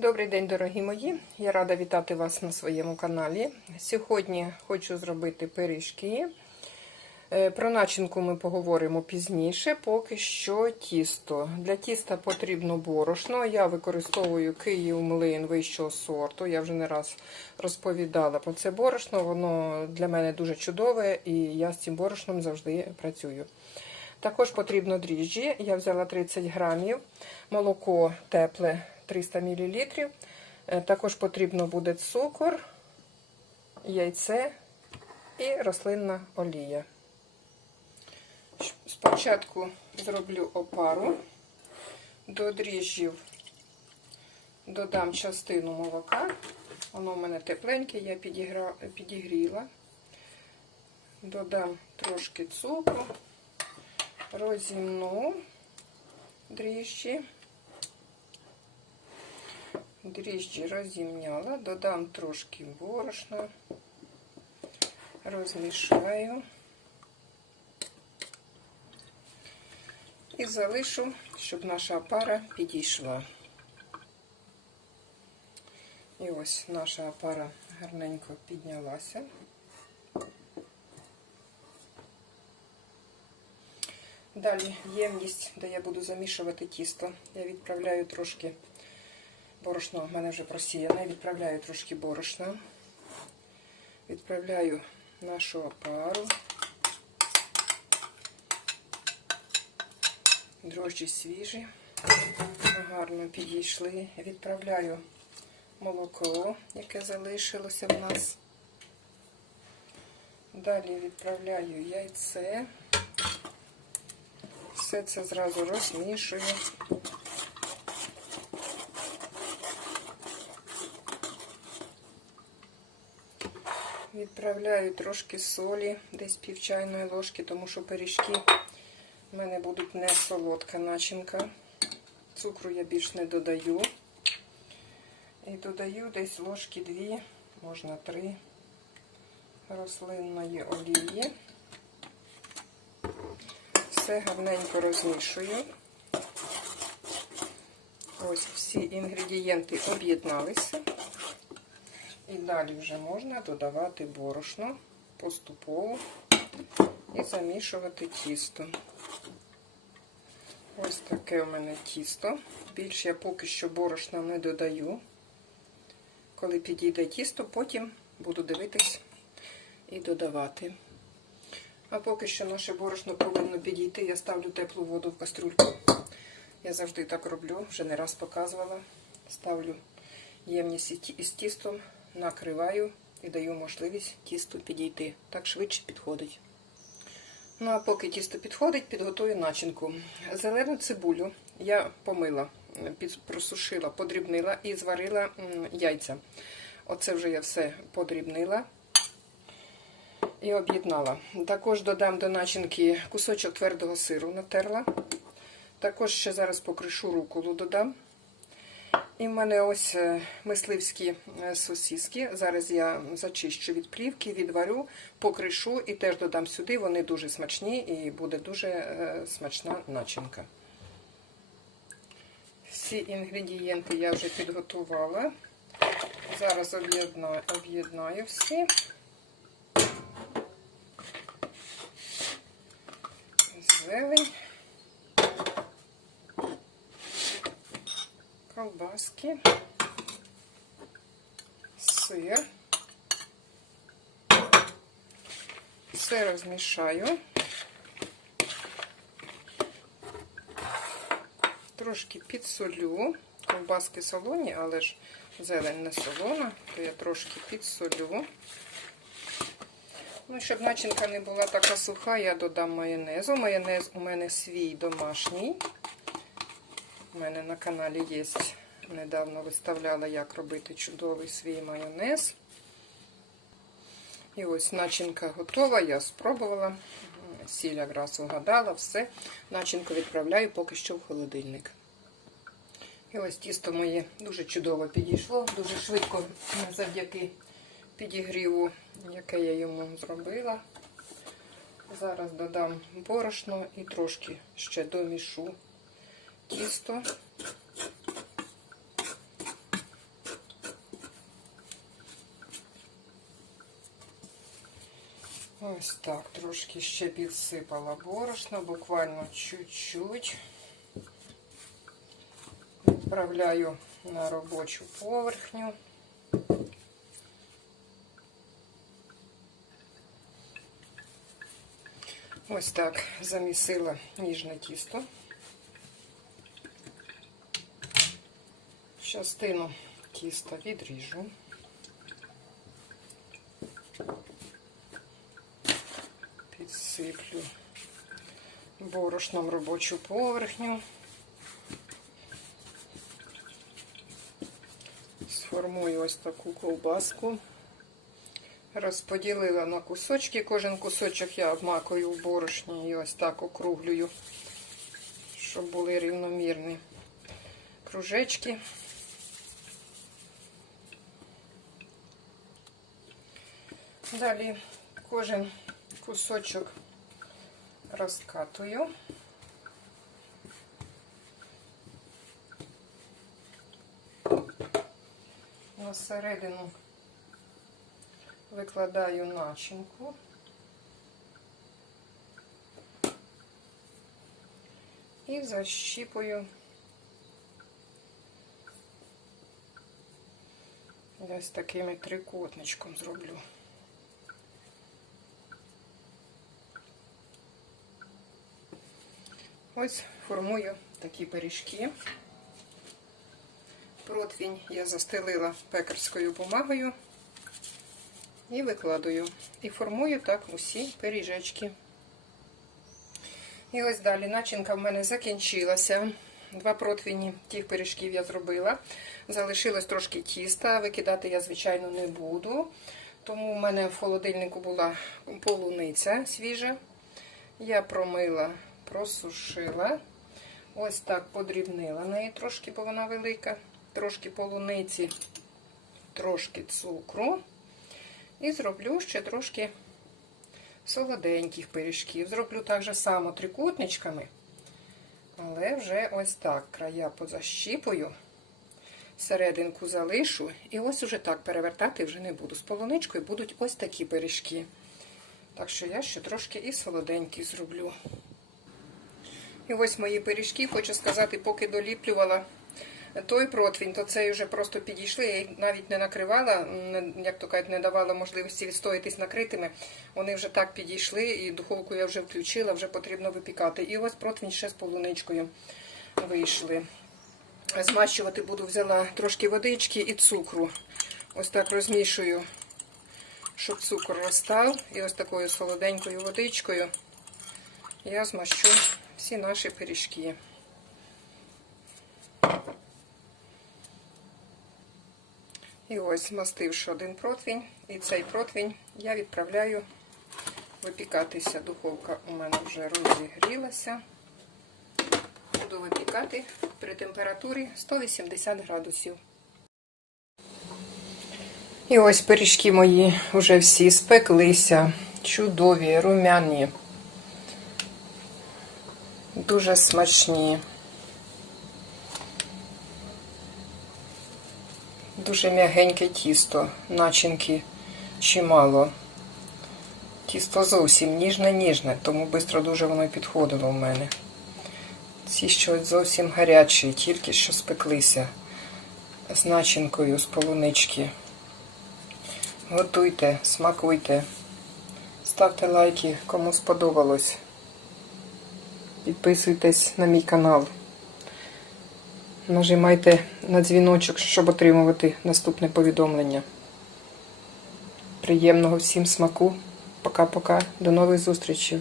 Добрий день, дорогі мої! Я рада вітати вас на своєму каналі. Сьогодні хочу зробити пиріжки. Е, Про начинку ми поговоримо пізніше, поки що тісто. Для тіста потрібно борошно. Я використовую Київ млин вищого сорту. Я вже не раз розповідала про це борошно. Воно для мене дуже чудове і я з цим борошном завжди працюю. Також потрібно дріжджі. Я взяла 30 грамів, молоко тепле 300 мл. Е, Також потрібно буде цукор, яйце і рослинна олія. Спочатку зроблю опару, до дріжджів додам частину молока. Воно в мене тепленьке, я підігріла. Додам трошки цукру, розімну дріжджі. Дріжджі розімняла, додам трошки борошна, розмішаю і залишу, щоб наша опара підійшла. І ось наша опара гарненько піднялася. Далі ємність, де я буду замішувати тісто. Я відправляю трошки борошно, в мене вже просіяне, відправляю трошки борошна, відправляю нашу опару, дрожджі свіжі, гарно підійшли. Відправляю молоко, яке залишилося в нас. Далі відправляю яйце. Все це зразу розмішую. Відправляю трошки солі, десь пів чайної ложки, тому що пиріжки в мене будуть не солодка начинка. Цукру я більш не додаю. І додаю десь ложки дві, можна три рослинної олії. Все гарненько розмішую. Ось всі інгредієнти об'єдналися. І далі вже можна додавати борошно поступово і замішувати тісто. Ось таке у мене тісто. Більше я поки що борошна не додаю. Коли підійде тісто, потім буду дивитись і додавати. А поки що наше борошно повинно підійти, я ставлю теплу воду в каструльку. Я завжди так роблю, вже не раз показувала. Ставлю ємність із тістом, накриваю і даю можливість тісту підійти. Так швидше підходить. Ну, а поки тісто підходить, підготую начинку. Зелену цибулю я помила, просушила, подрібнила і зварила яйця. Оце вже я все подрібнила і об'єднала. Також додам до начинки кусочок твердого сиру натерла. Також ще зараз покришу руколу додам. І в мене ось мисливські сосиски. Зараз я зачищу від плівки, відварю, покришу і теж додам сюди. Вони дуже смачні і буде дуже смачна начинка. Всі інгредієнти я вже підготувала. Зараз об'єднаю всі. Зелень. Колбаски, сир. Все розмішаю. Трошки підсолю. Ковбаски солоні, але ж зелень не солона, то я трошки підсолю. Ну, щоб начинка не була така суха, я додам майонезу. Майонез у мене свій домашній. У мене на каналі є, недавно виставляла, як робити чудовий свій майонез. І ось начинка готова, я спробувала. Сіль якраз угадала, все. Начинку відправляю поки що в холодильник. І ось тісто моє дуже чудово підійшло, дуже швидко завдяки підігріву, яке я йому зробила. Зараз додам борошно і трошки ще домішу Тесто. Вот так, трошки ще підсипала борошна, буквально чуть-чуть. Відправляю на рабочую поверхню. Ось так замісила ніжне тісто. Частину тіста відріжу. Підсиплю борошном робочу поверхню. Сформую ось таку ковбаску. Розподілила на кусочки. Кожен кусочок я обмакую в борошні і ось так округлюю, щоб були рівномірні кружечки. Далі кожен кусочок розкатую. На середину викладаю начинку. І защіпую десь таким трикутничком зроблю. Ось формую такі пиріжки. Противінь я застелила пекарською бумагою і викладаю. І формую так усі пиріжечки. І ось далі начинка в мене закінчилася. Два противні тих пиріжків я зробила. Залишилось трошки тіста. Викидати я, звичайно, не буду. Тому в мене в холодильнику була полуниця свіжа. Я промила, просушила. Ось так подрібнила неї трошки, бо вона велика. Трошки полуниці, трошки цукру. І зроблю ще трошки солоденьких пиріжків. Зроблю так же само трикутничками, але вже ось так. Края позащіпую, серединку залишу. І ось уже так перевертати вже не буду. З полуничкою будуть ось такі пиріжки. Так що я ще трошки і солоденькі зроблю. І ось мої пиріжки, хочу сказати, поки доліплювала той противень, то цей вже просто підійшли. Я їх навіть не накривала, як то кажуть, не давала можливості відстоятись накритими. Вони вже так підійшли, і духовку я вже включила, вже потрібно випікати. І ось противень ще з полуничкою вийшли. Змащувати буду, взяла трошки водички і цукру. Ось так розмішую, щоб цукор розстав. І ось такою солоденькою водичкою я змащу всі наші пиріжки. І ось змастивши один противень, і цей противень я відправляю випікатися. Духовка у мене вже розігрілася. Буду випікати при температурі 180 градусів. І ось пиріжки мої вже всі спеклися, чудові, румяні, дуже смачні. Дуже м'ягеньке тісто, начинки чимало. Тісто зовсім ніжне-ніжне, тому швидко дуже воно підходило в мене. Ці щось зовсім гарячі, тільки що спеклися з начинкою з полунички. Готуйте, смакуйте, ставте лайки, кому сподобалось. Підписуйтесь на мій канал. Нажимайте на дзвіночок, щоб отримувати наступне повідомлення. Приємного всім смаку. Пока-пока. До нових зустрічей.